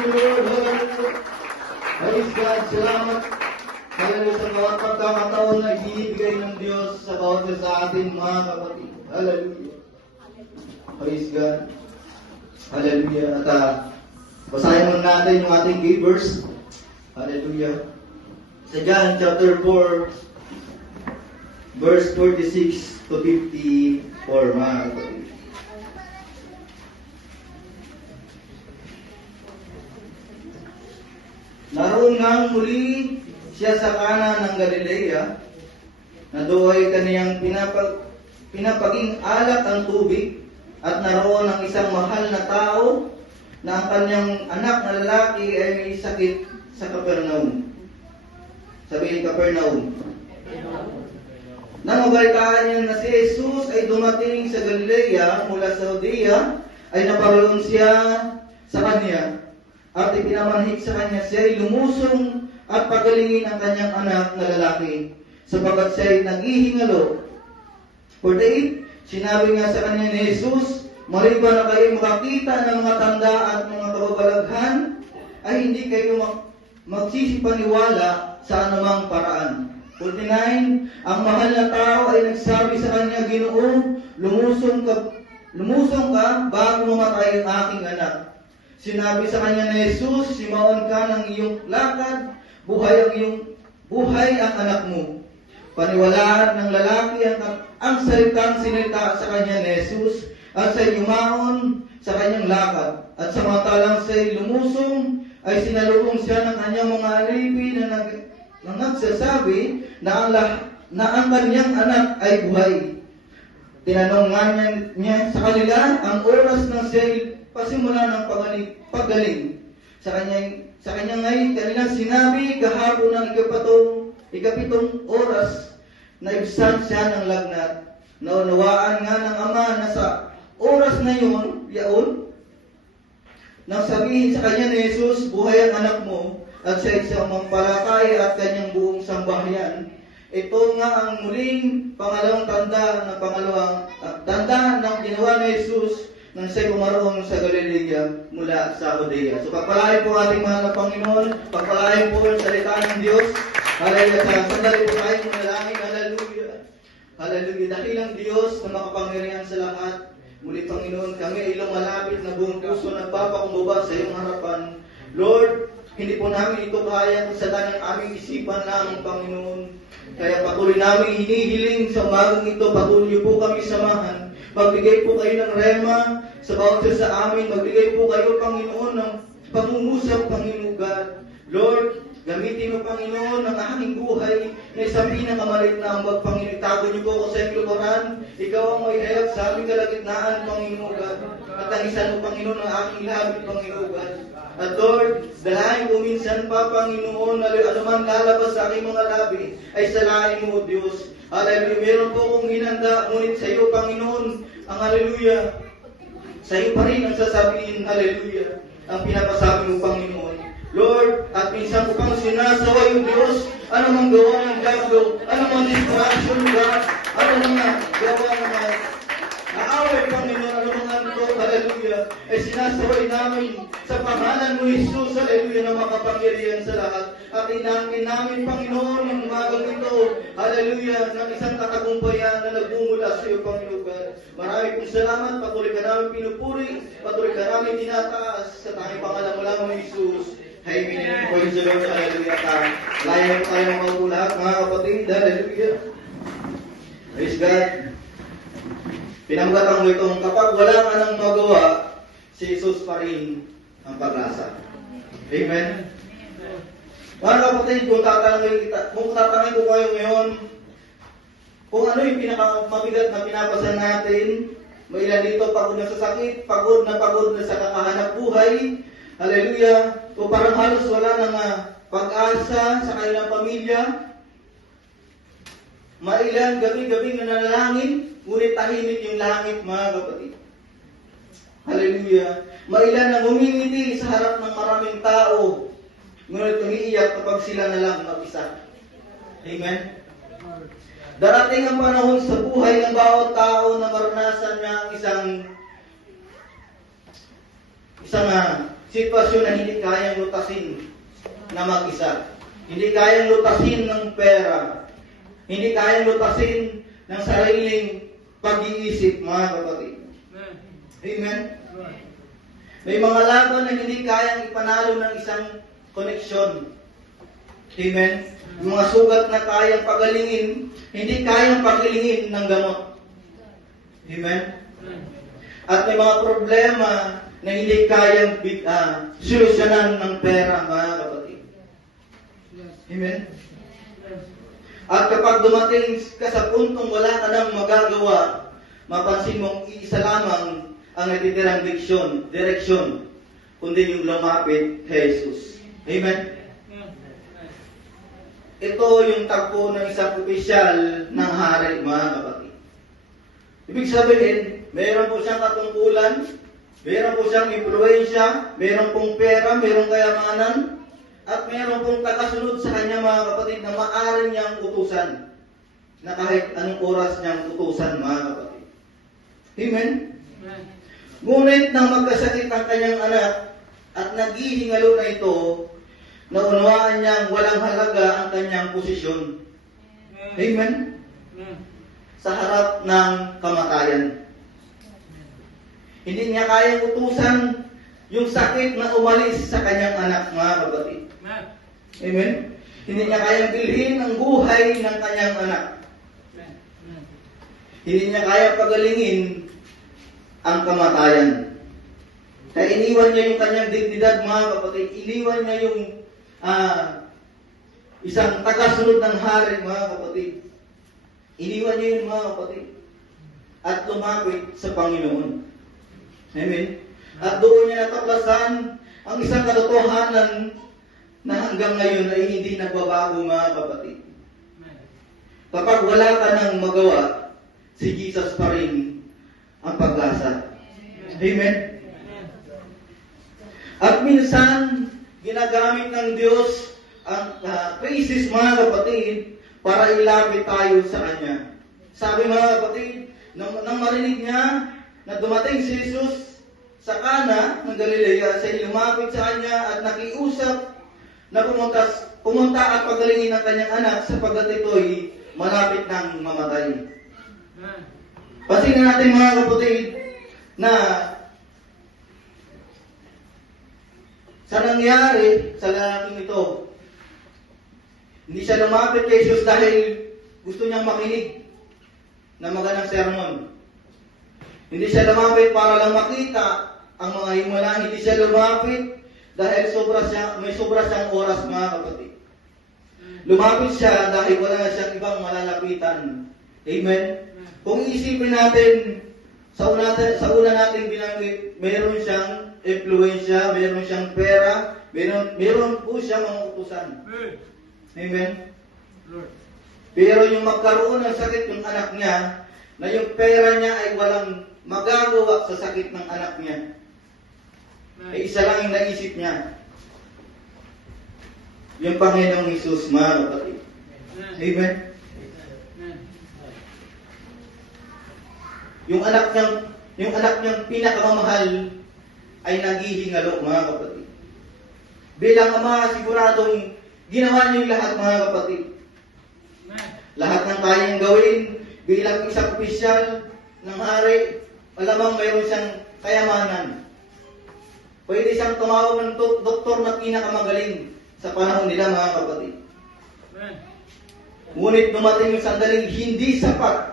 you, Lord. Hallelujah. Praise God. Salamat. Hallelujah sa bawat pagkakataon na ibinibigay ng Diyos sa bawat isa sa atin, mga kapatid. Hallelujah. Praise God. Hallelujah. At basahin muna natin yung ating key verse. Hallelujah. Sa John chapter 4, verse 46 to 54, mga kapatid. Naroon ngang muli siya sa Kana ng Galilea, na do'y kaniyang pinapaging alat ang tubig, at naroon ang isang mahal na tao na ang kanyang anak na lalaki ay may sakit sa Capernaum. Sabihin, Capernaum. Nang mabalitaan niya na si Jesus ay dumating sa Galilea mula sa Judea, ay naparoon siya sa kanya. At ipinamanhik sa kanya siya ay lumusong at pagalingin ang kanyang anak na lalaki, sapagkat siya ay naghihingalo. 48, sinabi nga sa kanya ni Jesus, maliban na kayo makakita ng mga tanda at mga kababalaghan, ay hindi kayo magsisipaniwala sa anumang paraan. 49, ang mahal na tao ay nagsabi sa kanya, Ginoo, lumusong ka bago mamatay ang aking anak. Sinabi sa kanya ni Jesus, simaon ka ng iyong lakad, buhay ang anak mo. Paniwalaan ng lalaki ang salitang sinita sa kanya ni Jesus, at siya'y yumaon sa kanyang lakad. At samantalang siya'y lumusong, ay sinalubong siya ng kanyang mga alipin na nagsasabi na ang kanyang anak ay buhay. Tinanong nga niya sa kanila ang oras na siya'y pasimula ng paggaling. Sa kanya ngayon kanilang sinabi kahapon ng ikapitong oras na ibsan siya ng lagnat. Naunawaan nga ng ama na sa oras na yaon, nang sabihin sa kanya ni Jesus, buhay ang anak mo, at siya isang mampalakay at kanyang buong sambahayan. Ito nga ang muling pangalawang tanda ng ginawa ni Jesus nang siya'y pumaroon sa Galilea mula sa Judea. So pagpalain po ating mahal na Panginoon, pagpalain po ang salita ng Diyos. Hallelujah. Sa sandali po tayo manalangin. Hallelujah. Hallelujah. Dakilang Diyos na makapangyarihan sa lahat. Muli Panginoon, kami ay lumalapit na buong puso nagpapakumbaba sa iyong harapan. Lord, hindi po namin ito kaya kung sa tanang aming isipan lamang, Panginoon. Kaya patuloy namin hinihiling sa umagang ito, patuloy po kami samahan. Magbigay po kayo ng rema sa bawat isa sa amin. Magbigay po kayo, Panginoon, ng pangungusap, Panginoon God. Lord, gamitin mo, Panginoon, ang aking buhay na isang pinakamalit na ambag, Panginoon. Itago niyo po ako sa iyong luparan. Ikaw ang may hayag sa aming kalagitnaan, Panginoon God. At ang isa mo, Panginoon, ang aking labit, Panginoon God. At Lord, dalahin ko minsan pa, Panginoon, anumang lalabas sa aking mga labi, ay salain mo, Diyos. Hallelujah. Meron po akong hinanda, ngunit sa iyo, Panginoon, ang hallelujah. Sa iyo pa rin ang sasabihin, hallelujah, ang pinapasabi mo, Panginoon. Lord, at minsan ko pang sinasawa yung Diyos, ano mang gawa ng gagawin, ano mang distraction ka, ano mang gawa ng naaway, Panginoon, ano mang ito, hallelujah, ay sinasaway namin sa pangalan mo, Jesus, hallelujah, na makapangyarihan sa lahat. At inangkin namin, Panginoon, yung umagang ito, hallelujah, ng isang katagumpayan na nagmumula sa iyo, Panginoon God. Marami pong salamat, patuloy ka namin pinupuri, patuloy ka namin tinataas sa tanging pangalan mo lang, Jesus. Amen. Praise the Lord, hallelujah. Layan tayo ng mga lahat, mga kapatid, hallelujah. Praise God. Pinamgatang mo itong kapag wala ka nang magawa, si Jesus pa rin ang paglasa. Amen. Mga kapatid, kung tatanungin ko kayo ngayon, kung ano yung pinakamabigat na pinapasan natin, may ilan dito pagod na sa sakit, pagod na sa kakahanap buhay, hallelujah, o parang halos wala nang pag-asa sa kanilang pamilya, mailan gabi-gabi na nanalangin, ngunit tahimik yung langit, mga kapatid. Hallelujah. Mailan na ngumingiti sa harap ng maraming tao, ngunit umiiyak kapag sila na lang mag-isa. Amen? Darating ang panahon sa buhay ng bawat tao na maranasan niya ang isang sitwasyon na hindi kayang lutasin na mag-isa. Hindi kayang lutasin ng pera. Hindi kayang lutasin ng sariling pag-iisip, mga kapatid. Amen? May mga laban na hindi kayang ipanalo ng isang koneksyon. Amen? Yung mga sugat na kayang pagalingin, hindi kayang pagalingin ng gamot. Amen? At may mga problema na hindi kayang solusyonan ng pera, mga kapatid. Amen? At kapag dumating ka sa puntong wala ka nang magagawa, mapansin mong iisa lamang ang natitirang direksyon, kundi yung lumapit kay Jesus. Amen? Ito yung tagpo ng isang opisyal ng hari, mga kapatid. Ibig sabihin, mayroon po siyang katungkulan, mayroon po siyang impluensya, mayroon pong pera, mayroong kayamanan, at mayroon pong tagasunod sa kanya, mga kapatid, na maaari niyang utusan, na kahit anong oras niyang utusan, mga kapatid. Amen? Ngunit nang magkasakit ang kanyang anak, at naghihingalo na ito, naunawaan niyang walang halaga ang kanyang posisyon. Amen? Sa harap ng kamatayan. Hindi niya kayang utusan yung sakit na umalis sa kanyang anak, mga kapatid. Amen? Hindi niya kayang bilhin ang buhay ng kanyang anak. Hindi niya kayang pagalingin ang kamatayan. Kaya iniwan niya yung kanyang dignidad, mga kapatid. Iniwan niya yung isang tagasunod ng hari, mga kapatid. Iniwan niya yung mga kapatid. At lumapit sa Panginoon. Amen? At doon niya natuklasan ang isang katotohanan na hanggang ngayon ay hindi nagbabago, mga kapatid. Kapag wala ka nang magawa, si Jesus pa rin ang pag-asa. Amen? At minsan, ginagamit ng Diyos ang crisis, mga kapatid, para ilapit tayo sa Kanya. Sabi, mga kapatid, nang marinig niya na dumating si Jesus sa Cana ng Galilea, siya lumapit sa Kanya at nakiusap na pumunta at pagalingin ang kanyang anak sapagkat ito'y malapit ng mamatay. Pansinin natin, mga kapatid, na sa nangyari sa lalaking ito, hindi siya lumapit kay Jesus dahil gusto niyang makinig ng magandang sermon. Hindi siya lumapit para lang makita ang mga himala. Hindi siya lumapit dahil may sobra siyang oras, mga kapatid. Lumapit siya dahil wala na siyang ibang malalapitan. Amen? Kung isipin natin, sa una nating binanggit, meron siyang influensya, meron siyang pera, meron po siyang mga utusan. Amen? Pero yung magkaroon ng sakit ng anak niya, na yung pera niya ay walang magagawa sa sakit ng anak niya. Ay isa lang yung naisip niya. Yung Panginoong Hesus, mga kapatid. Amen? Yung anak niyang pinakamamahal ay naghihingalo, mga kapatid. Bilang ama, siguradong ginawa niyo yung lahat, mga kapatid. Lahat ng kayang gawin bilang isang opisyal ng hari, malamang mayroon siyang kayamanan. Pwede siyang tumawag ng doktor na pinakamagaling sa panahon nila, mga kapatid. Ngunit dumating yung sandaling hindi sapat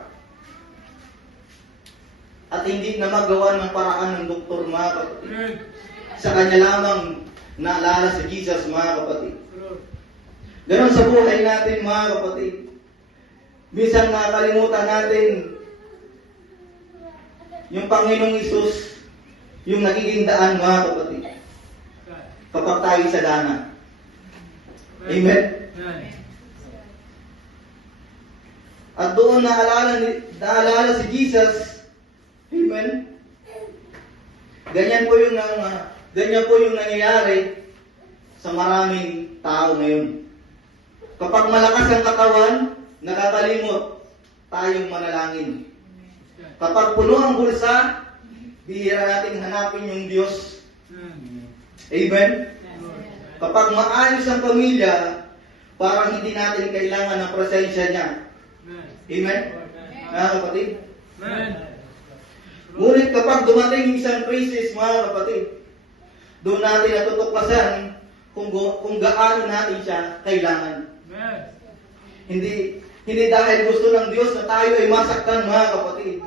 at hindi na magawa ng paraan ng doktor, mga kapatid. Sa kanya lamang naalala si Jesus, mga kapatid. Ganon sa buhay natin, mga kapatid. Minsan nakakalimutan natin yung Panginoong Hesus, yung nagiging daan, mga kapatid. Kapag tayo sa dana. Amen? At doon naalala si Jesus. Amen? Ganyan po yung nangyayari sa maraming tao ngayon. Kapag malakas ang katawan, nakakalimot tayong manalangin. Kapag puno ang bulsa, bihira nating hanapin yung Diyos. Amen? Kapag maayos ang pamilya, parang hindi natin kailangan ng presensya niya. Amen? Mga kapatid? Ngunit kapag dumating isang crisis, mga kapatid, doon natin natutuklasan kung gaano natin siya kailangan. Hindi dahil gusto ng Diyos na tayo ay masaktan, mga kapatid.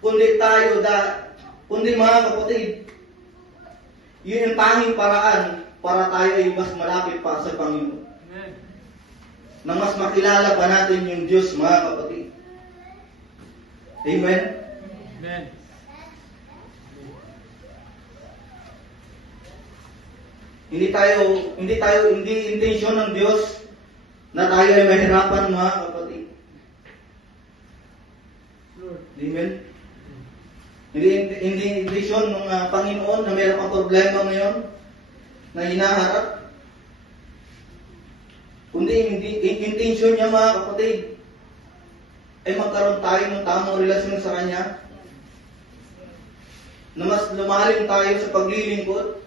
Kundi mga kapatid, yun yung tanging paraan para tayo ay mas malapit pa sa Panginoon. Na mas makilala pa natin yung Diyos, mga kapatid. Amen? Amen. Hindi intensyon ng Diyos na tayo ay mahirapan, mga kapatid. Amen? Hindi intensyon ng Panginoon na mayroon kang problema ngayon na hinaharap. Kundi intensyon niya, mga kapatid, ay magkaroon tayo ng tamang relasyon sa Kanya, na mas lumalim tayo sa paglilingkod.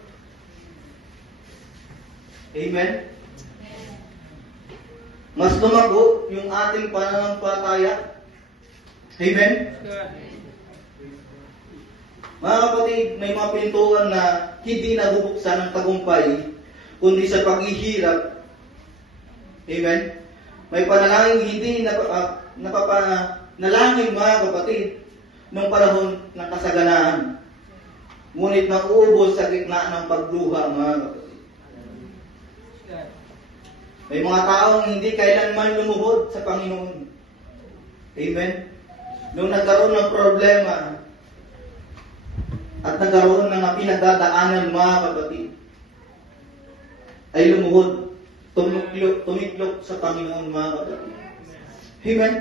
Amen? Mas lumago yung ating pananampalataya. Amen? Mga kapatid, may mga pintuan na hindi nabubuksan ng tagumpay, kundi sa paghihirap. Amen? May panalangin hindi napapanalangin, mga kapatid, nung panahon ng kasaganaan. Ngunit nauubos sa gitna ng pagluha, mga kapatid. May mga taong hindi kailanman lumuhod sa Panginoon. Amen? Nung nagkaroon ng problema at nagkaroon ng pinagdadaanan, mga kapatid, ay lumuhod, tumiklop sa Panginoon, mga kapatid. Amen?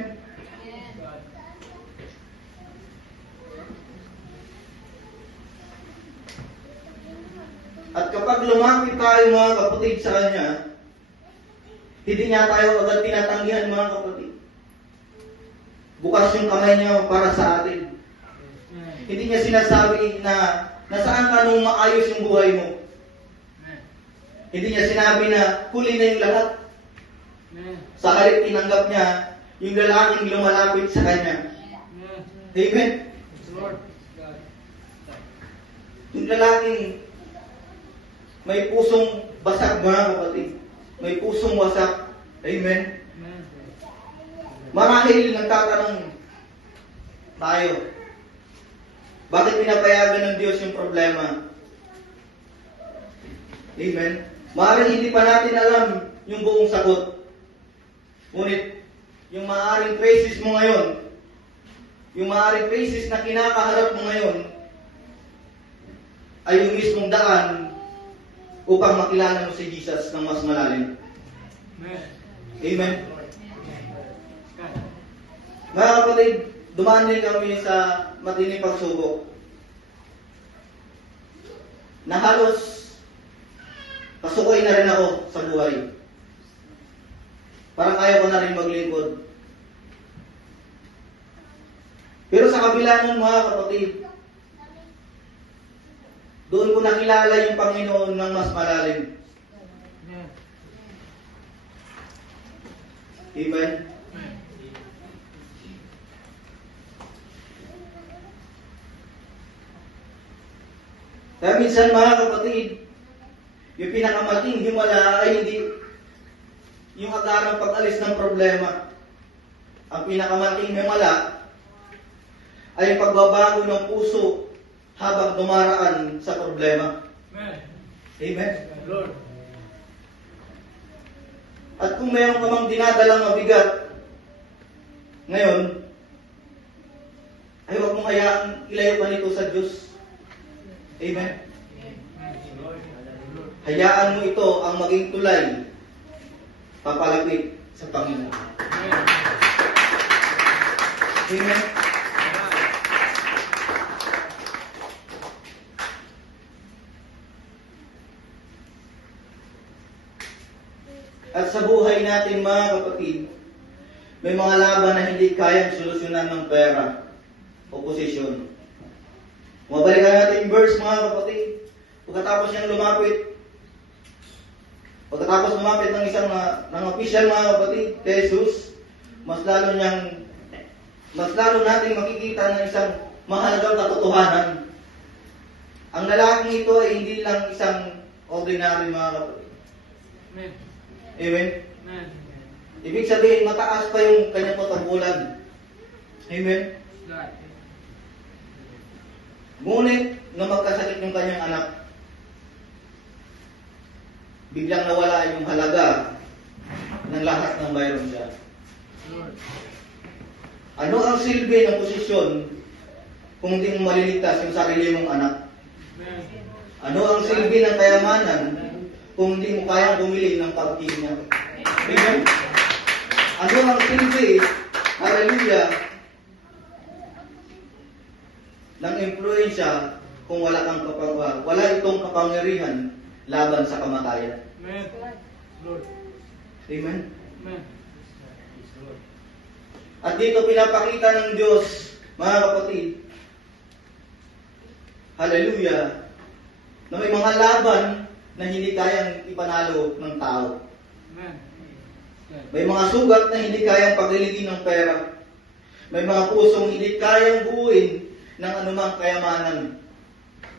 At kapag lumapit tayo, mga kapatid, sa Kanya, hindi niya tayo agad tinatanggihan, mga kapatid. Bukas yung kamay niya para sa atin. Hindi niya sinasabi na nasaan ka nung maayos yung buhay mo. Hindi niya sinabi na huli na yung lahat. Sa halip tinanggap niya yung lalaking lumalapit sa Kanya. Amen? Yung lalaking may pusong basag, mga kapatid. May pusong wasak. Amen? Marahil nagtatanong tayo, bakit pinapayagan ng Diyos yung problema? Amen? Marahil hindi pa natin alam yung buong sagot. Ngunit, yung maaaring crisis mo ngayon, yung maaaring crisis na kinakaharap mo ngayon, ay yung mismong daan upang makilala mo si Jesus ng mas malalim. Amen? Mga kapatid, dumaan din kami sa matinding pagsubok na halos pasukay na rin ako sa buhay. Parang ayaw ko na rin maglingkod. Pero sa kabila nun, mga kapatid, doon ko nakilala yung Panginoon ng mas malalim. Amen? Kaya minsan, mga kapatid, yung pinakamating himala ay hindi yung agarang pag-alis ng problema. Ang pinakamating himala ay yung pagbabago ng puso habang dumaraan sa problema. Amen? Lord. At kung mayroon ka mang dinadalang mabigat, ngayon, ay huwag mong hayaan ilayo pa nito sa Diyos. Amen? Hayaan mo ito ang maging tulay papalapit sa Panginoon. Amen? At sa buhay natin, mga kapatid, may mga laban na hindi kayang solusyonan ng pera o posisyon. Mabalikan natin yung verse, mga kapatid. Huwag pagkatapos lumapit ng isang ng official mga kapatid, kay Jesus, mas lalo natin makikita ng isang mahalagang katotohanan. Ang lalaking ito ay hindi lang isang ordinary mga kapatid. Amen. Amen? Amen. Ibig sabihin, mataas pa yung kanyang patungkulan. Amen? God. Ngunit, nung magkasakit yung kanyang anak, biglang nawala yung halaga ng lahat ng mayroon siya. Lord. Ano ang silbi ng posisyon kung hindi mo maliligtas yung sarili mong anak? Amen. Ano ang silbi ng kayamanan kung hindi mo kayang bumili ng pagkain niya? Amen? Ano ang silbi, hallelujah, ng impluensya kung wala itong kapangyarihan laban sa kamatayan? Amen. Lord. Amen? Amen. At dito pinapakita ng Diyos, mga kapatid, hallelujah, na may mga laban na hindi kayang ipanalo ng tao. Amen. God. May mga sugat na hindi kayang pagliligin ng pera. May mga pusong hindi kayang buuin ng anumang kayamanan.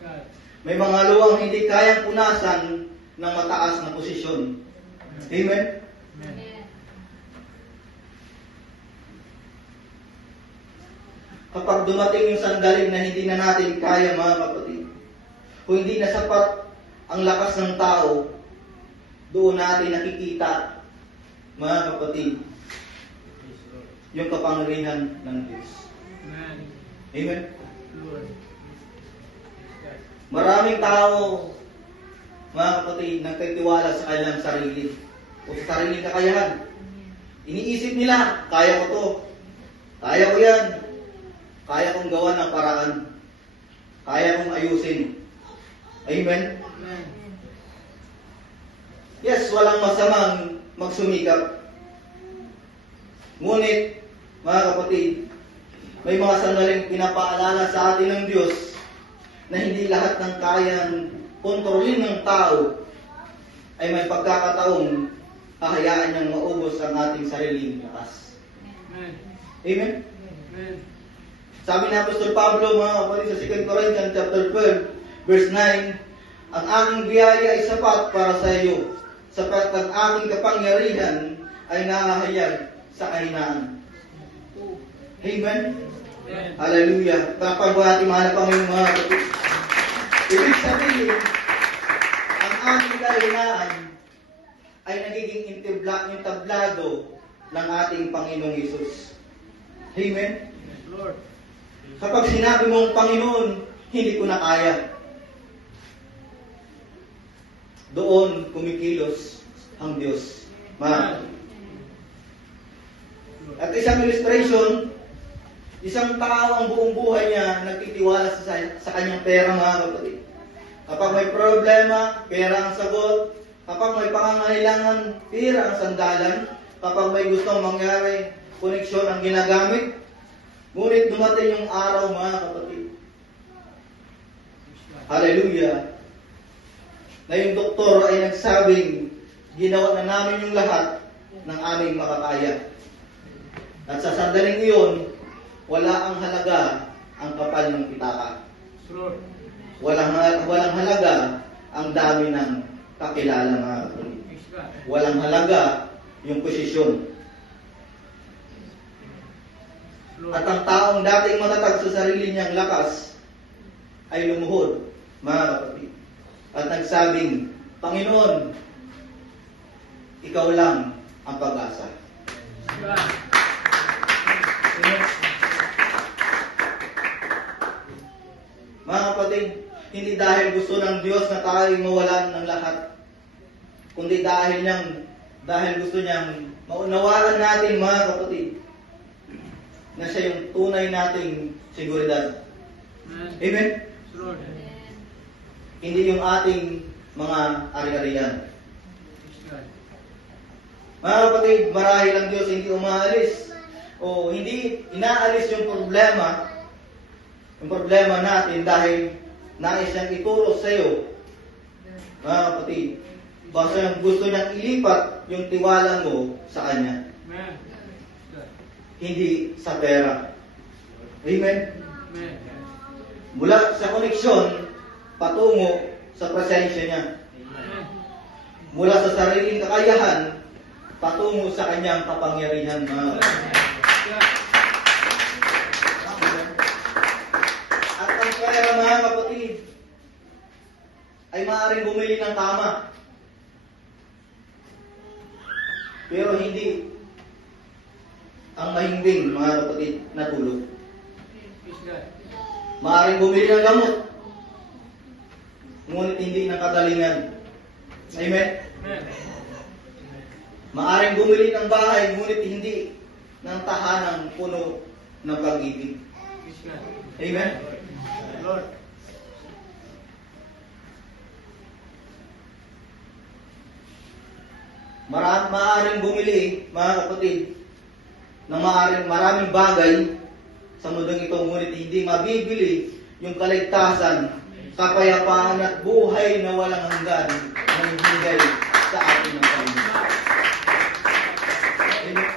God. May mga luwang hindi kayang punasan ng mataas na posisyon. Amen? Amen. Kapag dumating yung sandali na hindi na natin kaya, mga kapatid, o hindi na sapat ang lakas ng tao, doon natin nakikita, mga kapatid, yung kapangyarihan ng Diyos. Amen. Amen? Lord. Maraming tao, mga kapatid, nagtitiwala sa kanilang sarili o sa sariling kakayahan. Iniisip nila, kaya ko to, kaya ko yan, kaya kong gawa ng paraan, kaya kong ayusin. Amen? Amen. Yes, walang masamang magsumikap. Ngunit, mga kapatid, may mga sandaling pinapaalala sa atin ng Diyos na hindi lahat ng kayang kontrolin ng tao ay may pagkakataong hahayaan niyang maubos ang ating sariling lakas. Amen. Amen? Amen. Sabi ni Apostol Pablo, mga kapatid, sa 2 Corinthians chapter 12, verse 9, ang aking biyaya ay sapat para sa iyo, sapat ang aking kapangyarihan ay nahahayag sa kahinaan. Amen? Amen. Hallelujah. Pagpagwa natin mga Panginoon, mga kapatid. Ibig sabihin, ang ating kahinaan ay nagiging entablado ng ating Panginoong Hesus. Amen? Lord. Kapag sinabi mong, Panginoon, hindi ko na kaya, doon kumikilos ang Diyos. At isang illustration, isang tao ang buong buhay niya nagtitiwala sa kanyang pera, mga kapatid. Kapag may problema, pera ang sagot. Kapag may pangangailangan, pera ang sandalan. Kapag may gustong mangyari, koneksyon ang ginagamit. Ngunit dumating yung araw, mga kapatid. Hallelujah. Na yung doktor ay nagsabing, ginawa na namin yung lahat ng aming makakaya. At sa sandaling iyon, wala ang halaga ang kapal ng pitaka. Lord. Walang halaga ang dami ng kakilala, mga kapatid. God. Walang halaga yung posisyon. Lord. At ang taong dating matatag sa sarili niyang lakas ay lumuhod, mga kapatid. At nagsabing, Panginoon, ikaw lang ang pag-asa. God. Mga kapatid, hindi dahil gusto ng Diyos na tayo mawalan ng lahat, kundi dahil gusto niyang maunawaan natin, mga kapatid, na siya yung tunay nating seguridad. Amen. Amen? Lord. Hindi yung ating mga ari-arian. God. Mga kapatid, marahil ang Diyos hindi umaalis o hindi inaalis yung problema natin dahil nais niyang ituro sa iyo Mga kapatid, basta gusto niyang ilipat yung tiwala mo sa Kanya. Amen. God. Hindi sa pera. Amen? Amen. Mula sa koneksyon, patungo sa presensya niya. Amen. Mula sa sariling kakayahan, patungo sa Kanyang kapangyarihan. Mga kapatid. God. At ang pera, mga kapatid, ay maaaring bumili ng tama. Pero hindi ang mahimbing, mga kapatid, na tulog. Praise God. Maaaring bumili ng gamot, ngunit hindi ng katalingan. Amen? Amen. Maaaring bumili ng bahay, ngunit hindi ng tahanang puno ng pag-ibig. Praise God. Amen? Lord. Maaaring bumili, mga kapatid, ng maraming bagay sa mundong ito, ngunit hindi mabibili yung kaligtasan, kapayapaan at buhay na walang hanggan na ibigay sa atin ng Panginoon. Amen?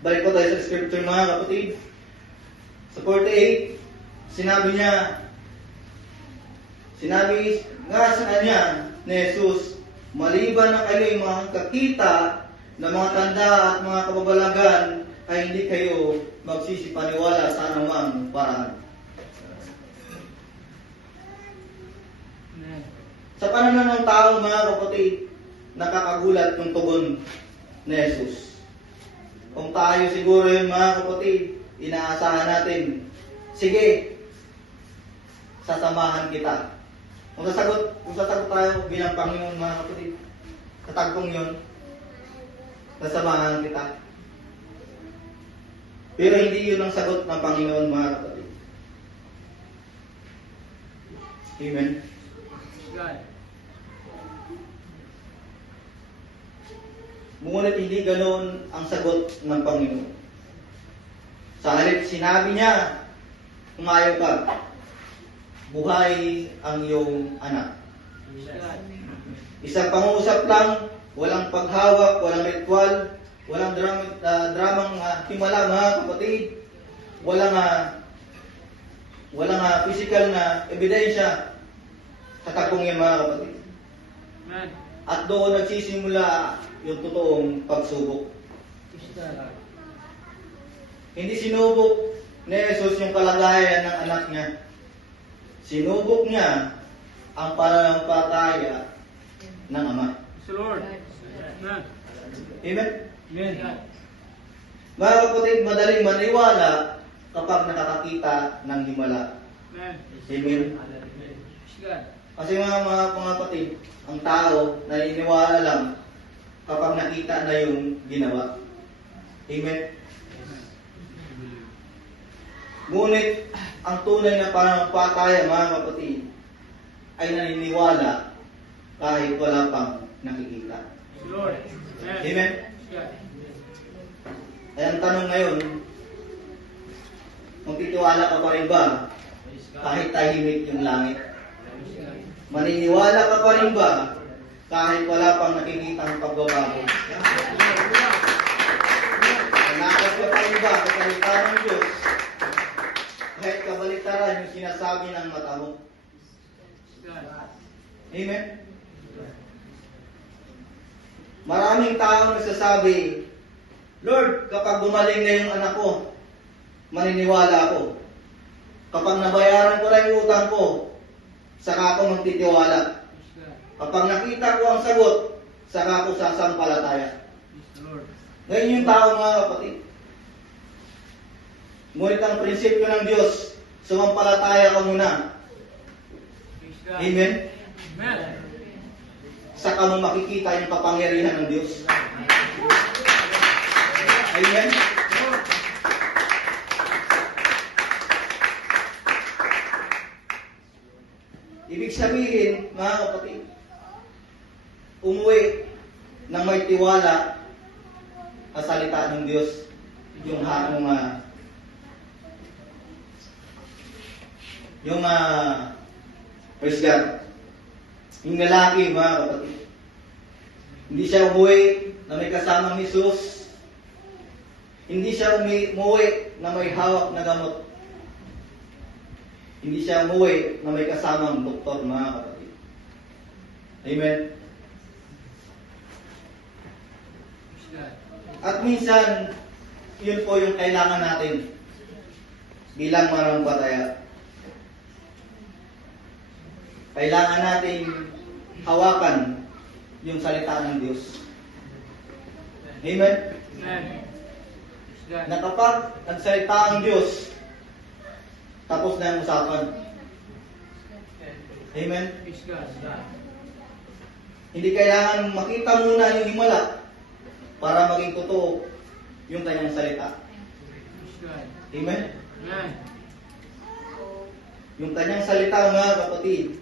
Balik po tayo sa scripture, mga kapatid. Sa 48, sinabi nga sa kanya ni Jesus, maliban na kayo'y makakakita ng mga tanda at mga kababalagan, ay hindi kayo magsisipaniwala sa anumang paraan. Amen. Sa pananaw ng tao, mga kapatid, nakakagulat yung tugon ni Jesus. Kung tayo siguro yun, mga kapatid, inaasahan natin, sige, sasamahan kita. Kung sasagot tayo bilang Panginoon, mga kapatid, sa tagpong yun, sasamahan kita. Pero hindi yun ang sagot ng Panginoon, mga kapatid. Amen? Praise God. Ngunit hindi ganoon ang sagot ng Panginoon. Sa halip, sinabi niya, kung ayaw ka, buhay ang iyong anak. Praise God. Isang pangusap lang, walang paghawak, walang ritual, walang dramang himala, mga kapatid. Walang physical na ebidensya sa tagpong yan, mga kapatid. Amen. At doon nagsisimula yung totoong pagsubok. Praise God. Hindi sinubok ni Jesus yung kalagayan ng anak niya. Sinubok niya ang pananampalataya ng Ama. Praise the Lord. Amen. Amen? Amen. Mga kapatid, madaling maniwala kapag nakakakita ng himala. Amen. Amen? Praise God. Kasi mga kapatid, ang tao naniniwala lang kapag nakita na yung ginawa. Amen? Ngunit, ang tunay na pananampalataya, mga kapatid, ay naniniwala kahit wala pang nakikita. Praise the Lord. Amen. Amen? Praise God. Ay ang tanong ngayon, magtitiwala ka pa rin ba kahit tahimik yung langit? Praise God. Maniniwala ka pa rin ba kahit wala pang nakikitang pagbabago? Nanakas ka pa rin ba sa salita ng Diyos kahit kabaliktaran yung sinasabi ng mata mo? Praise God. Amen? Maraming tao nagsasabi, Lord, kapag gumaling na yung anak ko, maniniwala ako. Kapag nabayaran ko na yung utang ko, saka ako magtitiwala. Praise God. Kapag nakita ko ang sagot, saka ako sasampalataya. Praise the Lord. Ngayon yung tao, mga kapatid. Ngunit ang prinsipyo ng Diyos, sumampalataya ka muna. Praise God. Amen? Amen. Saka mo makikita yung kapangyarihan ng Diyos. Amen? Ibig sabihin, mga kapatid, umuwi ng may tiwala sa salita ng Diyos. yung praise God, yung lalaki, mga kapatid, hindi siya umuwi na may kasamang Jesus. Hindi siya umuwi na may hawak na gamot. Hindi siya umuwi na may kasamang doktor, mga kapatid. Amen. Praise God. At minsan, yun po yung kailangan natin bilang manampalataya. Kailangan natin hawakan yung salita ng Diyos. Amen. Amen. Praise God. Na kapag nagsalita ang Diyos, tapos na ang usapan. Amen. Praise God. Hindi kailangan makita muna yung himala para maging totoo yung kanyang salita. Praise God. Amen. Amen. Yung kanyang salita, mga kapatid,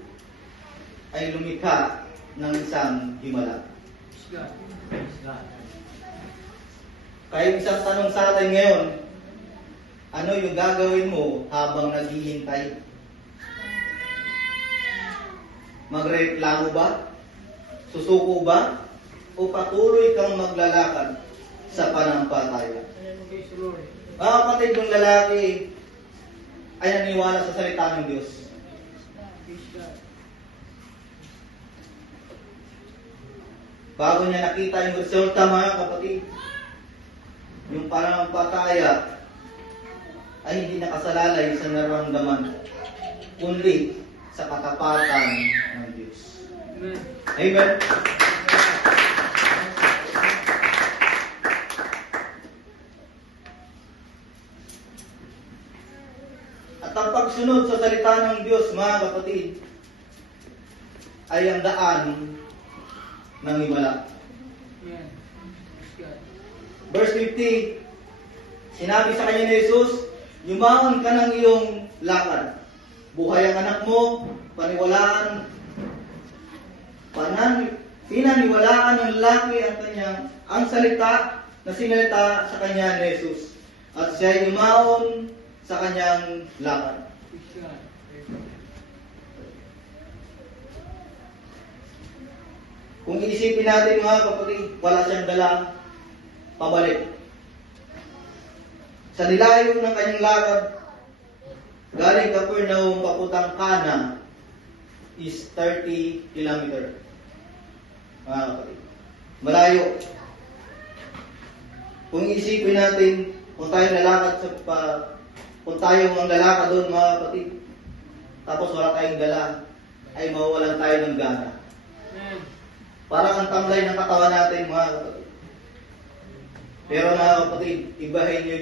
ay lumikha ng isang himala. Praise God. Praise God. Kaya isang tanong sa atin ngayon, ano yung gagawin mo habang naghihintay? Magreklamo ba? Susuko ba? O patuloy kang maglalakad sa panampalataya? Praise the Lord. Mga kapatid, yung lalaki ay naniwala sa salita ng Diyos. Praise God. Bago niya nakita yung resulta, mga kapatid, yung panampalataya ay hindi nakasalalay sa nararamdaman, kundi sa katapatan ng Diyos. Amen. Amen? At ang pagsunod sa salita ng Diyos, mga kapatid, ay ang daan ng himala. Amen. Praise God. Verse 50, sinabi sa kanya ni Jesus, yumaon ka ng iyong lakad. Buhay ang anak mo, pinaniwalaan ng lalaki ang salita na sinalita sa kanya ni Jesus. At siya ay yumaon sa kanyang lakad. Praise God. Kung iisipin natin, mga kapatid, wala siyang dala pabalik. Sa nilayo ng kanyang lakad, galing Capernaum papuntang Cana is 30 kilometer. Mga kapatid, malayo. Kung iisipin natin, kung tayo ang lalakad doon, mga kapatid, tapos wala tayong dala, ay mawawalan tayo ng gana. Amen. Parang ang tamlay ng katawan natin, mga kapatid. Pero mga kapatid, ibahin nyo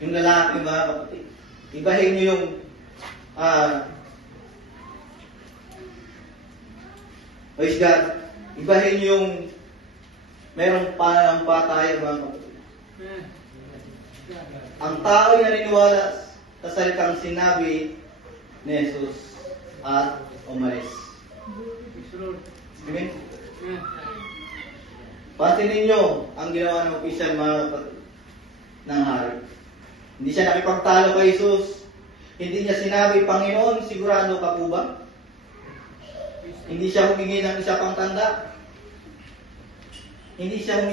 yung lalaki, mga kapatid. Ibahin nyo yung praise God. Ibahin nyo yung merong panampalataya, mga kapatid. Amen. Ang tao ay naniniwala sa salitang sinabi ni Jesus at umalis. Praise the Lord. Amen? Amen. Pansinin nyo ang ginawa ng opisyal, mga kapatid, ng hari. Hindi siya nakipagtalo kay Jesus. Hindi niya sinabi, Panginoon, sigurado ka po ba? Hindi siya humingi ng isa pang tanda. Hindi siya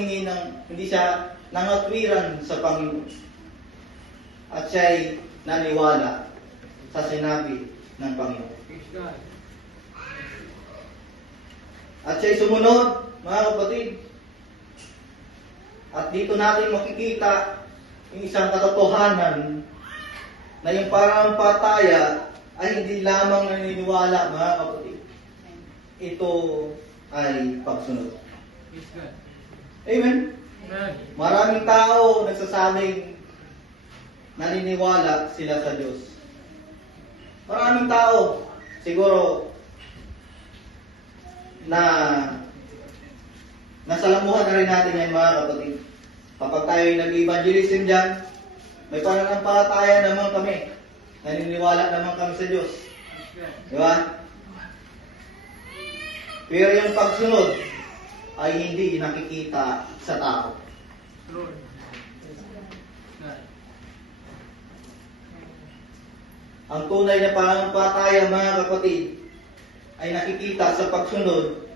nangatwiran sa Panginoon. At siya ay naniwala sa sinabi ng Panginoon. Praise God. At siya'y sumunod, mga kapatid. At dito natin makikita yung isang katotohanan na yung panampalataya ay hindi lamang naniniwala, mga kapatid. Ito ay pagsunod. Praise God. Amen? Amen. Maraming tao nagsasabing naniniwala sila sa Diyos. Maraming tao, siguro, na nasalamuhan na rin natin yan, mga kapatid. Kapag tayo nag-evangelism dyan, may pananampalataya naman kami. Naniniwala naman kami sa Diyos. Praise God. Di ba? Pero yung pagsunod ay hindi nakikita sa tao. Lord. Praise God. Ang tunay na pananampalataya, mga kapatid, ay nakikita sa pagsunod.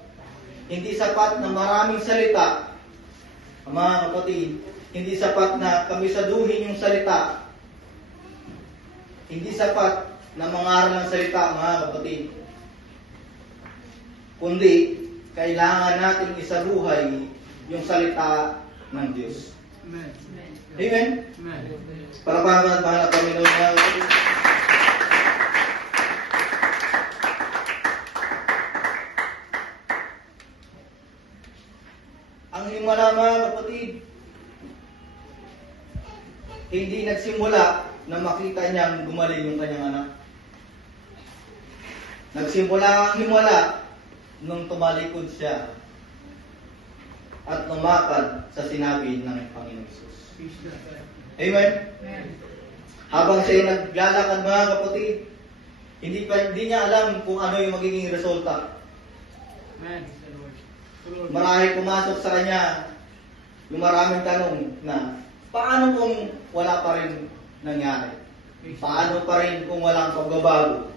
Hindi sapat na maraming salita, mga kapatid. Hindi sapat na kamisaduhin yung salita. Hindi sapat na mangaral ng salita, mga kapatid. Kundi, kailangan nating isabuhay yung salita ng Diyos. Amen. Amen? Amen. Palapakan at mahal na Panginoon, mga kapatid. Ang himala, mga kapatid, hindi nagsimula na makita niyang gumaling yung kanyang anak. Nagsimula ang himala nung tumalikod siya at lumakad sa sinabi ng Panginoon Jesus. Praise God. Amen? Amen. Habang siya naglalakad, mga kapatid, hindi niya alam kung ano yung magiging resulta. Amen. Lord. Marahil pumasok sa kanya yung maraming tanong na paano kung wala pa rin nangyari? Paano pa rin kung walang pagbabago?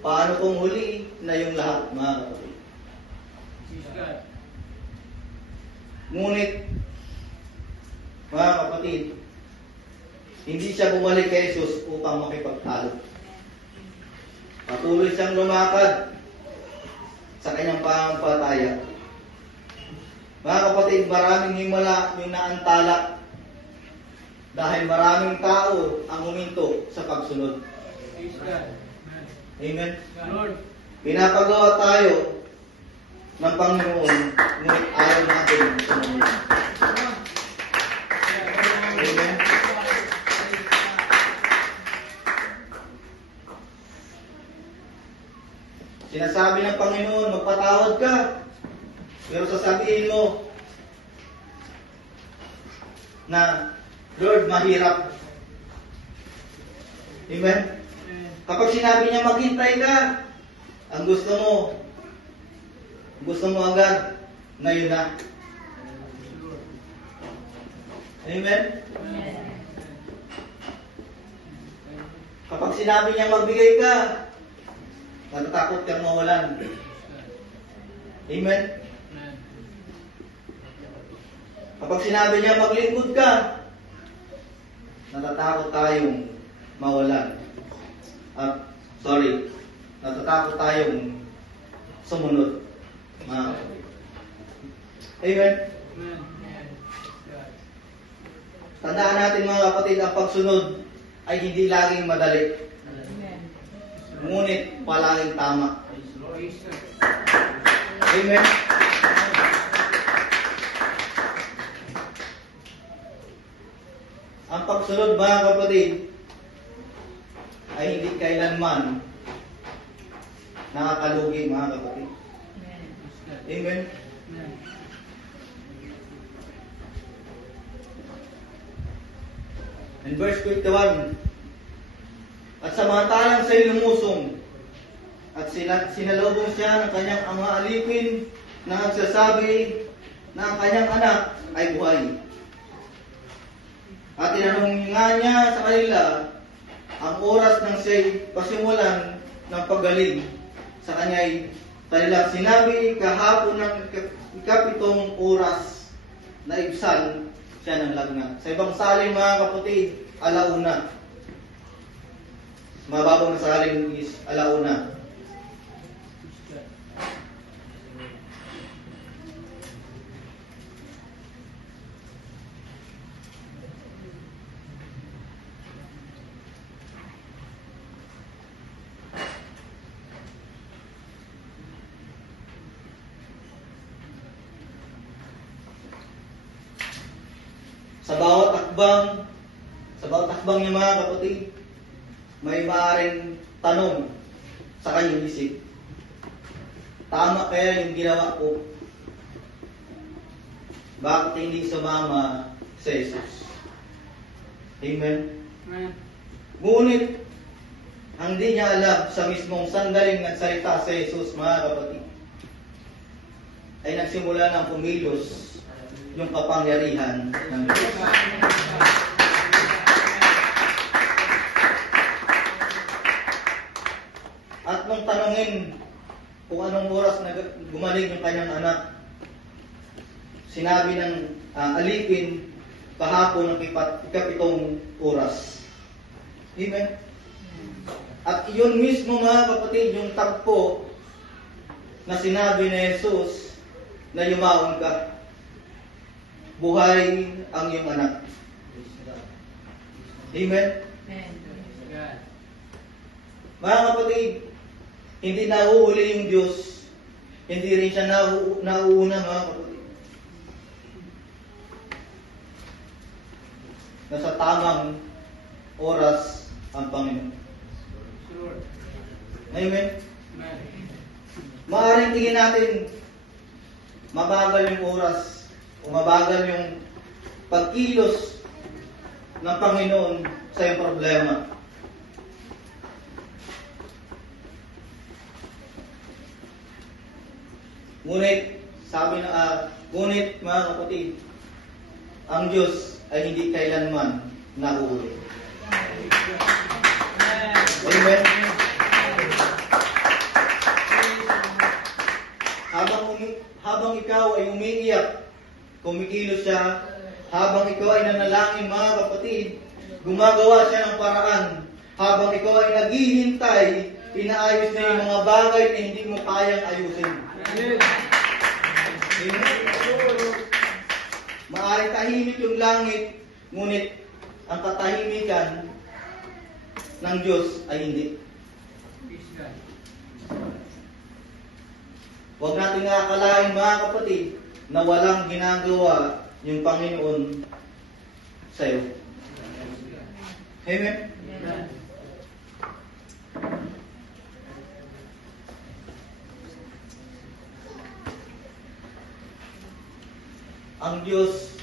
Paano kung huli na yung lahat, mga kapatid? Praise God. Ngunit, mga kapatid, hindi siya bumalik kay Jesus upang makipagtalo. Patuloy siyang lumakad sa kanyang pananampalataya. Mga kapatid, maraming himala yung naantala dahil maraming tao ang huminto sa pagsunod. Praise God. Amen? Lord. Pinapagawa tayo ng Panginoon, ngunit ayaw natin sumunod. Amen? Sinasabi ng Panginoon, magpatawad ka. Pero sasabihin mo na, Lord, mahirap. Amen? Kapag sinabi niya maghintay ka, ang gusto mo agad, ngayon na. Amen? Kapag sinabi niya magbigay ka, natatakot kang mawalan. Amen? Kapag sinabi niya maglingkod ka, natatakot tayong mawalan. Natatakot tayong sumunod. Amen? Tandaan natin, mga kapatid, ang pagsunod ay hindi laging madali. Ngunit palaging tama. Praise God. Amen? Ang pagsunod, mga kapatid, ay hindi kailanman nakakalugi, mga kapatid. Amen? In verse 51, at samantalang siya'y lumusong, at sinalubong siya ng kanyang mga alipin na nagsasabi na ang kanyang anak ay buhay. At tinanong nga niya sa kanila ang oras ng siya'y pasimulan ng paggaling. Sa kanya'y kanilang sinabi kahapon ng ikapitong oras na ibsan siya ng lagnat. Sa ibang salin, mga kapatid, alauna. Mababang na salin is alauna. Sa bawat hakbang niya, mga kapatid, may maaaring tanong sa kanyang isip. Tama kaya yung ginawa ko? Bakit hindi sumama sa Jesus? Amen? Ngunit, ang di niya alam sa mismong sandaling nagsalita sa Jesus, mga kapatid, ay nagsimula ng kumilos yung kapangyarihan ng Diyos. At nung tanungin kung anong oras na gumaling yung kanyang anak, sinabi ng alipin, kahapon ng ikapitong oras. Amen? At yun mismo mga kapatid, yung tagpo na sinabi ni Jesus na yumaon ka. Buhay ang iyong anak. Amen? Mga kapatid, hindi nahuhuli yung Diyos. Hindi rin siya nauuna mga kapatid. Nasa tamang oras ang Panginoon. Amen? Maaaring tingin natin mabagal yung oras o mabagal yung pagkilos ng Panginoon sa iyong problema. Ngunit, ngunit mga kapatid, ang Diyos ay hindi kailanman nahuhuli. Amen? Habang ikaw ay umiiyak, kumikilos siya, habang ikaw ay nanalangin mga kapatid, gumagawa siya ng paraan. Habang ikaw ay naghihintay, inaayos niya yung mga bagay na hindi mo kayang ayusin. Maaaring tahimik yung langit, ngunit ang katahimikan ng Diyos ay hindi. Huwag natin akalain mga kapatid na walang ginagawa yung Panginoon sa iyo. Amen? Ang Diyos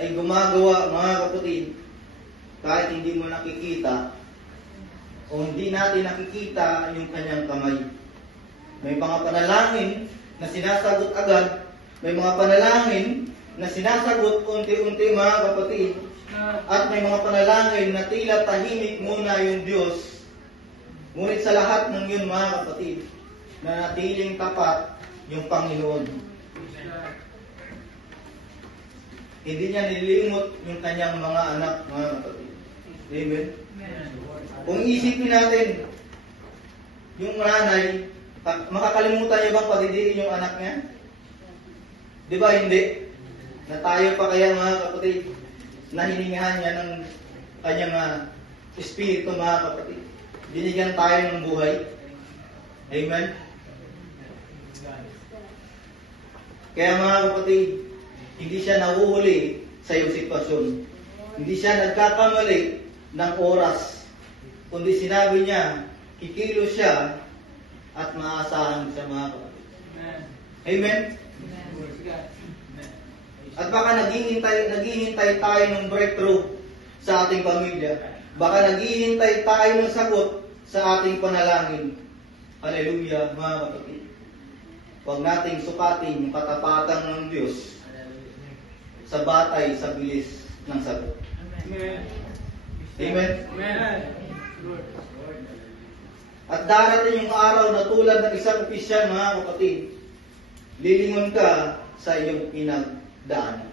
ay gumagawa mga kapatid kahit hindi mo nakikita o hindi natin nakikita yung kanyang kamay. May mga panalangin na sinasagot agad, may mga panalangin na sinasagot unti-unti mga kapatid, at may mga panalangin na tila tahimik muna yung Diyos. Ngunit sa lahat ng yun mga kapatid, nanatiling tapat yung Panginoon. Hindi niya nilimot yung kanyang mga anak mga kapatid. Amen? Kung isipin natin, yung nanay, makakalimutan niya bang padidiin yung anak niya? Di ba hindi? Na tayo pa kaya mga kapatid, nahiningahan niya ng kanyang espiritu mga kapatid. Binigyan tayo ng buhay. Amen? Kaya mga kapatid, hindi siya nahuhuli sa iyong sitwasyon. Hindi siya nagkakamali ng oras. Kundi sinabi niya, kikilos siya at maaasahan sa mga kapatid. Amen? At baka naghihintay tayo ng breakthrough sa ating pamilya. Baka naghihintay tayo ng sagot sa ating panalangin. Hallelujah, mga kapatid. Huwag nating sukatin yung katapatan ng Diyos sa batay sa bilis ng sagot. Amen. Amen? Amen. At darating yung araw na tulad ng isang opisyal, mga kapatid, lilingon ka sa iyong pinagdaanan.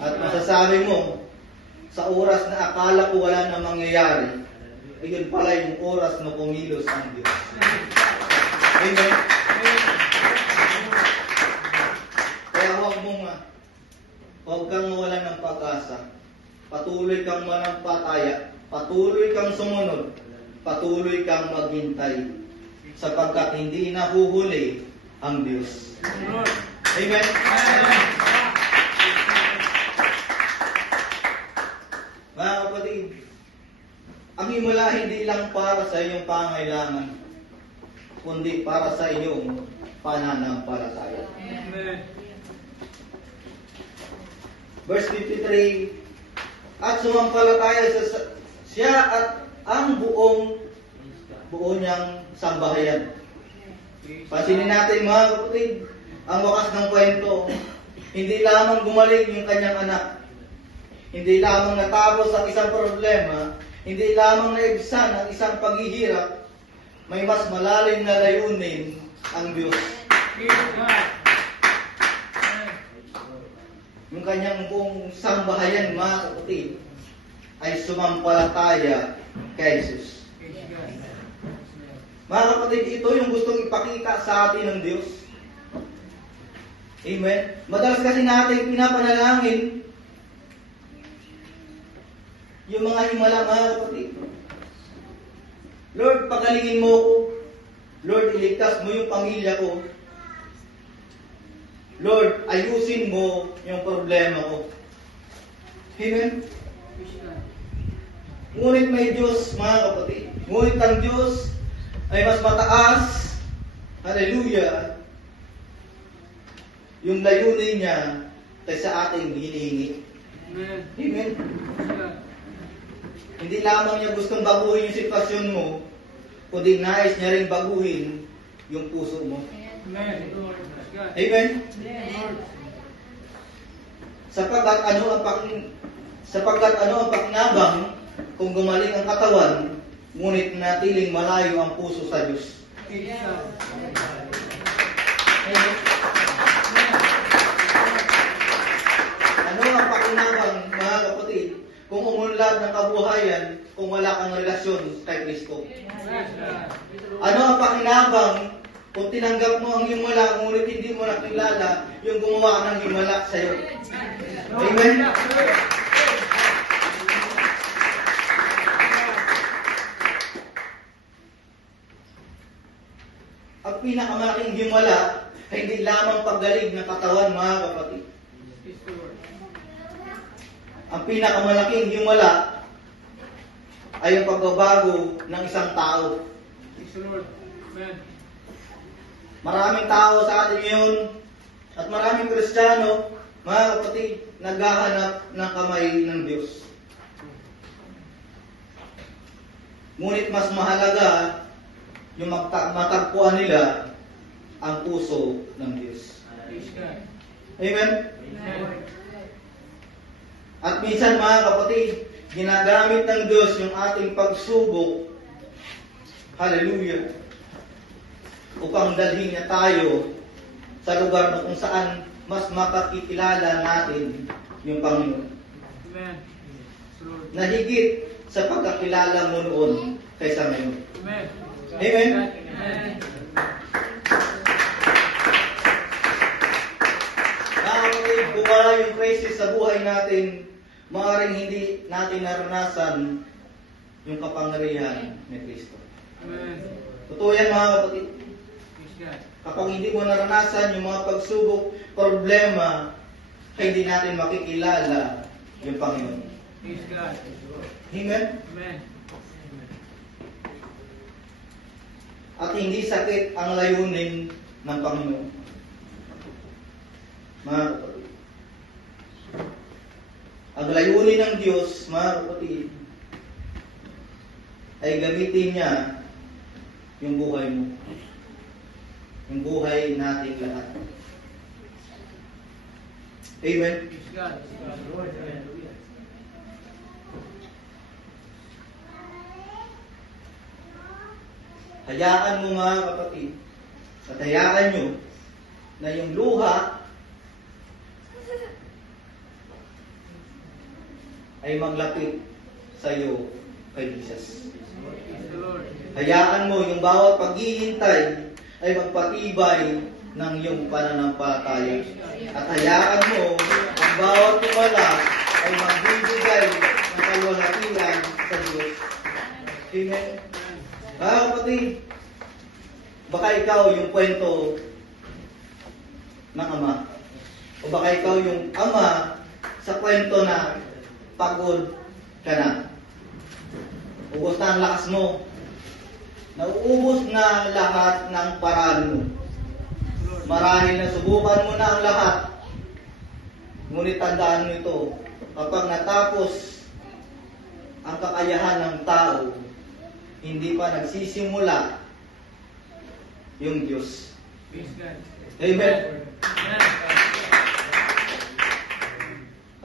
At masasabi mo, sa oras na akala ko wala na mangyayari, ayun pala yung oras na kumilos ang Diyos. Amen? Kaya huwag kang mawalan ng pag-asa. Patuloy kang manampalataya. Patuloy kang sumunod. Patuloy kang maghintay sapagkat hindi nahuhuli ang Diyos. Amen? Mga kapatid, ang himala hindi lang para sa iyong pangailangan, kundi para sa iyong pananampalataya. Amen. Verse 53, at sumampalataya siya at ang buo niyang sambahayan. Pansinin natin mga kapatid, ang wakas ng kwento, Hindi lamang gumaling yung kanyang anak. Hindi lamang natapos ang isang problema. Hindi lamang naibsan ang isang paghihirap. May mas malalim na layunin ang Diyos. Praise God. Amen. Yung kanyang buong sambahayan, mga kapatid, ay sumampalataya kay Jesus. Praise God. Mga kapatid, ito yung gustong ipakita sa atin ng Diyos. Amen? Madalas kasi natin pinapanalangin yung mga himala, mga kapatid. Lord, pagalingin mo ko. Lord, iligtas mo yung pamilya ko. Lord, ayusin mo yung problema ko. Amen? Praise God. Ngunit may Diyos, mga kapatid. Ngunit ang Diyos ay mas mataas. Hallelujah. Yung layunin niya kaysa ating hinihingi. Amen. Amen? Praise God. Hindi lamang niya gustong baguhin yung sitwasyon mo, kundi nais niya rin baguhin yung puso mo. Amen. Lord. Praise God. Amen? Lord. Sapagkat ano ang pakinabang kung gumaling ang katawan, ngunit natiling malayo ang puso sa Diyos. Praise God. Amen? Ano ang pakinabang, mga kapatid, kung umunlad ng kabuhayan kung wala kang relasyon kay Kristo? Praise God. Ano ang pakinabang kung tinanggap mo ang himala, ngunit hindi mo nakilala yung gumawa ng himala sa iyo? Amen? Ang pinakamalaking himala ay hindi lamang paggaling ng katawan, mga kapatid. Praise the Lord. Ang pinakamalaking himala ay ang pagbabago ng isang tao. Praise the Lord. Amen. Maraming tao sa atin ngayon at maraming Kristiyano, mga kapatid, naghahanap ng kamay ng Diyos. Ngunit mas mahalaga yung matagpuan nila ang puso ng Diyos. Praise God. Amen? Amen. At minsan, mga kapatid, ginagamit ng Diyos yung ating pagsubok, hallelujah, upang dalhin niya tayo sa lugar na kung saan mas makakikilala natin yung Panginoon. Amen. Praise the Lord. Na higit sa pagkakilala mo noon kaysa ngayon. Amen. Amen? Amen. Nakakapatid, kung wala yung crisis sa buhay natin, maaaring hindi natin naranasan yung kapangyarihan ni Kristo. Amen. Totoo yan, mga kapatid. Praise God. Kapag hindi mo naranasan yung mga pagsubok, problema, hindi natin makikilala yung Panginoon. Praise God. Amen? Amen. At hindi sakit ang layunin ng Panginoon. Mga kapatid. Ang layunin ng Diyos, mga kapatid, ay gamitin niya yung buhay mo. Yung buhay natin lahat. Amen? Praise God. Hallelujah. Hayaan mo, mga kapatid, at hayaan nyo na yung luha ay maglapit sa iyo kay Jesus. Praise the Lord. Hayaan mo yung bawat paghihintay ay magpatibay ng iyong pananampalataya. At hayaan mo ang bawat tumala ay magbibigay ng kalwalhatian sa Diyos. Amen? Kapatid, baka ikaw yung kwento ng ama. O baka ikaw yung ama sa kwento na pagod ka na. Ubos na ang lakas mo. Nauubos na lahat ng paraan mo. Marahil na subukan mo na ang lahat. Ngunit tandaan mo ito, kapag natapos ang kakayahan ng tao, hindi pa nagsisimula yung Diyos. Praise God. Amen? Amen.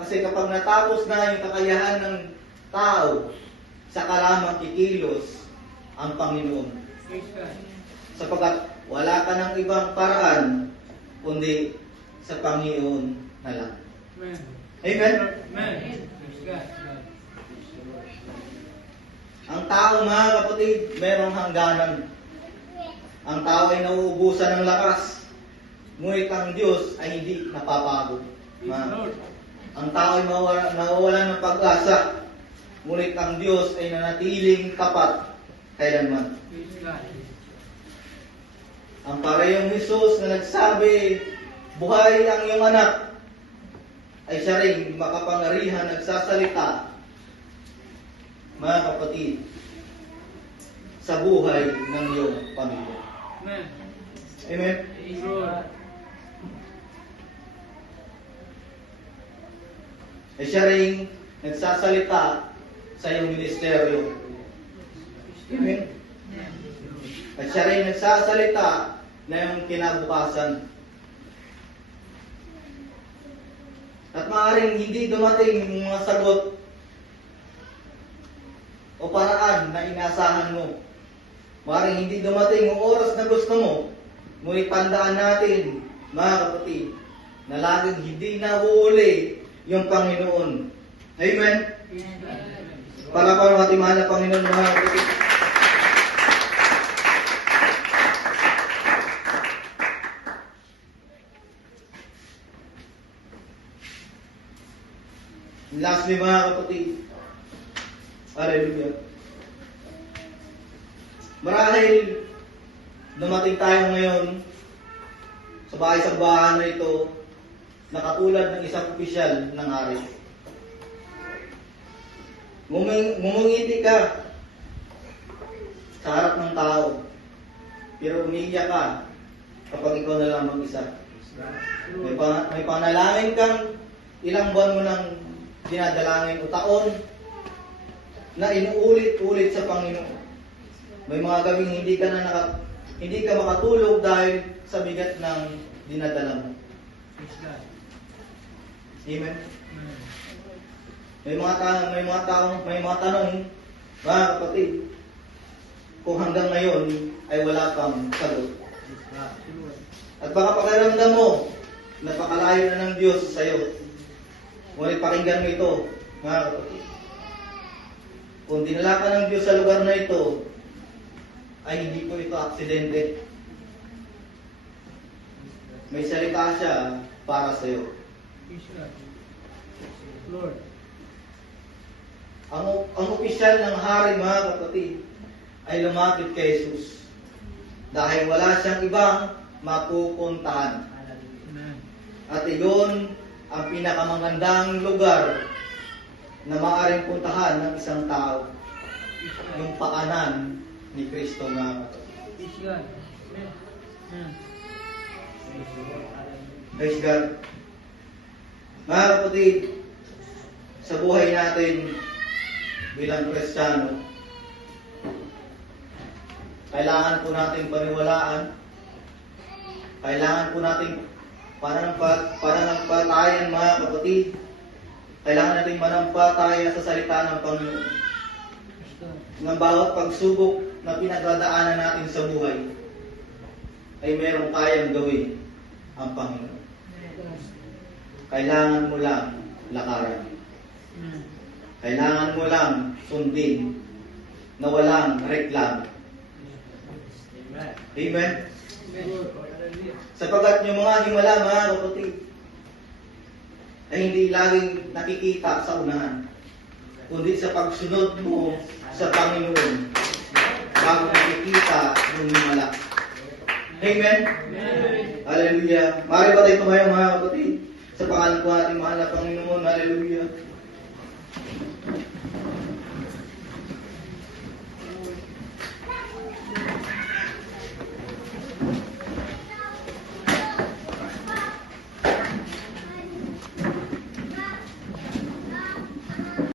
Kasi kapag natapos na yung kakayahan ng tao, saka lamang kikilos ang Panginoon. Praise God. Sapagkat wala ka ng ibang paraan, kundi sa Panginoon na lang. Amen. Amen? Amen. Praise God. Ang tao, mga kapatid, merong hangganan. Ang tao ay nauubusan ng lakas. Ngunit ang Diyos ay hindi napapagod. Praise Lord. Ang tao ay nawawalan ng pag-asa. Ngunit ang Diyos ay nanatiling tapat kailanman. Praise God. Ang parehong Jesus na nagsabi, buhay ang iyong anak, ay siya rin makapangyarihan nagsasalita, mga kapatid, sa buhay ng iyong pamilya. Amen. Amen? Praise Lord. Ay siya rin nagsasalita sa iyong ministeryo. Amen? At siya rin nagsasalita na yung kinabukasan. At maaaring hindi dumating yung mga sagot o paraan na inasahan mo. Maaaring hindi dumating yung oras na gusto mo. Ngunit tandaan natin, mga kapatid, na laging hindi nahuhuli yung Panginoon. Amen? Palapakan ng ating mahal na Panginoon, mga kapatid. Lastly, mga kapatid, hallelujah. Marahil dumating tayo ngayon sa bahay-sambahan na ito na katulad ng isang opisyal ng hari. Ngumungiti ka sa harap ng tao, pero umiiyak ka kapag ikaw na lang mag-isa. May panalangin kang ilang buwan mo nang dinadalangin o taon na inuulit-ulit sa Panginoon. May mga gabing hindi ka makatulog dahil sa bigat ng dinadala mo. Praise God. Amen. Amen. May mga tanong, mga kapatid, kung hanggang ngayon ay wala pang sagot. Praise Lord. At baka pakiramdam mo, napakalayo na ng Diyos sa iyo. Ngunit pakinggan mo ito, mga kapatid. Kung dinala ka ng Diyos sa lugar na ito, ay hindi po ito aksidente. May salita siya para sa iyo. Praise God. Lord. Ang opisyal ng hari, mga kapatid, ay lumapit kay Jesus. Dahil wala siyang ibang mapupuntahan. Amen. At iyon ang pinakamagandang lugar na maaaring puntahan ng isang tao. Yung paanan ni Kristo, mga kapatid. Praise God. Amen. Amen. Praise God. Mga kapatid, sa buhay natin bilang Kristiyano, kailangan po natin paniwalaan, kailangan po natin pananampatayan, mga kapatid, kailangan natin manampataya sa salita ng Panginoon. Praise God. Ng bawat pagsubok na pinagdadaanan natin sa buhay, ay merong kayang gawin ang Panginoon. Kailangan mo lang lakaran. Amen. Kailangan mo lang sundin na walang reklamo. Amen. Amen? Lord. Hallelujah. Sapagat yung mga himala, mga kapatid, ay hindi laging nakikita sa unahan, kundi sa pagsunod mo sa Panginoon bago nakikita yung himala. Amen? Amen. Hallelujah. Mari ba tayo tumayo, mga kapatid, sa pangalan ko ating mahal na Panginoon. Hallelujah.